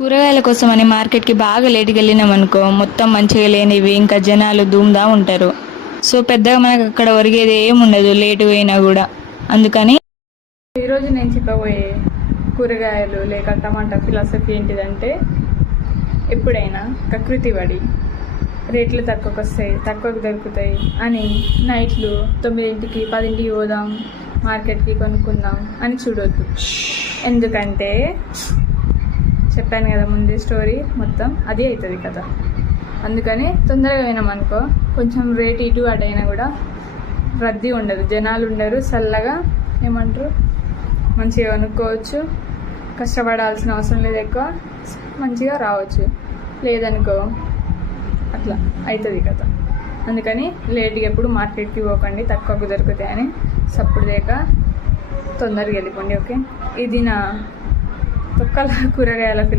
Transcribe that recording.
కూరగాయల కోసం అని మార్కెట్కి బాగా లేట్కి వెళ్ళినాం అనుకో, మొత్తం మంచిగా లేనివి ఇంకా జనాలు ధూమ్దా ఉంటారు. సో పెద్దగా మనకు అక్కడ ఒరిగేది ఏమి ఉండదు లేటు అయినా కూడా. అందుకని ఈరోజు నేను చెప్పబోయే కూరగాయలు లేక టమాటా ఫిలాసఫీ ఏంటిదంటే, ఎప్పుడైనా కకృతి పడి రేట్లు తక్కువకు వస్తాయి, తక్కువకు దొరుకుతాయి అని నైట్లు 9ంటికి 10ంటికి పోదాం మార్కెట్కి కొనుక్కుందాం అని చూడొద్దు. ఎందుకంటే చెప్పాను కదా ముందే స్టోరీ మొత్తం అది అవుతుంది కదా. అందుకని తొందరగా పోయినామనుకో కొంచెం రేట్ ఇటు అటు అయినా కూడా రద్దీ ఉండదు, జనాలు ఉండరు, చల్లగా ఏమంటారు మంచిగా కొనుక్కోవచ్చు, కష్టపడాల్సిన అవసరం లేదు, ఎక్కువ మంచిగా రావచ్చు. లేదనుకో అట్లా అవుతుంది కదా. అందుకని లేట్గా ఎప్పుడు మార్కెట్కి పోకండి, తక్కువకు దొరుకుతాయని సప్పుడు లేక తొందరగా వెళ్ళిపోండి. ఓకే, ఇది నా తొక్కల కూరగాయల ఫిలాసఫీ.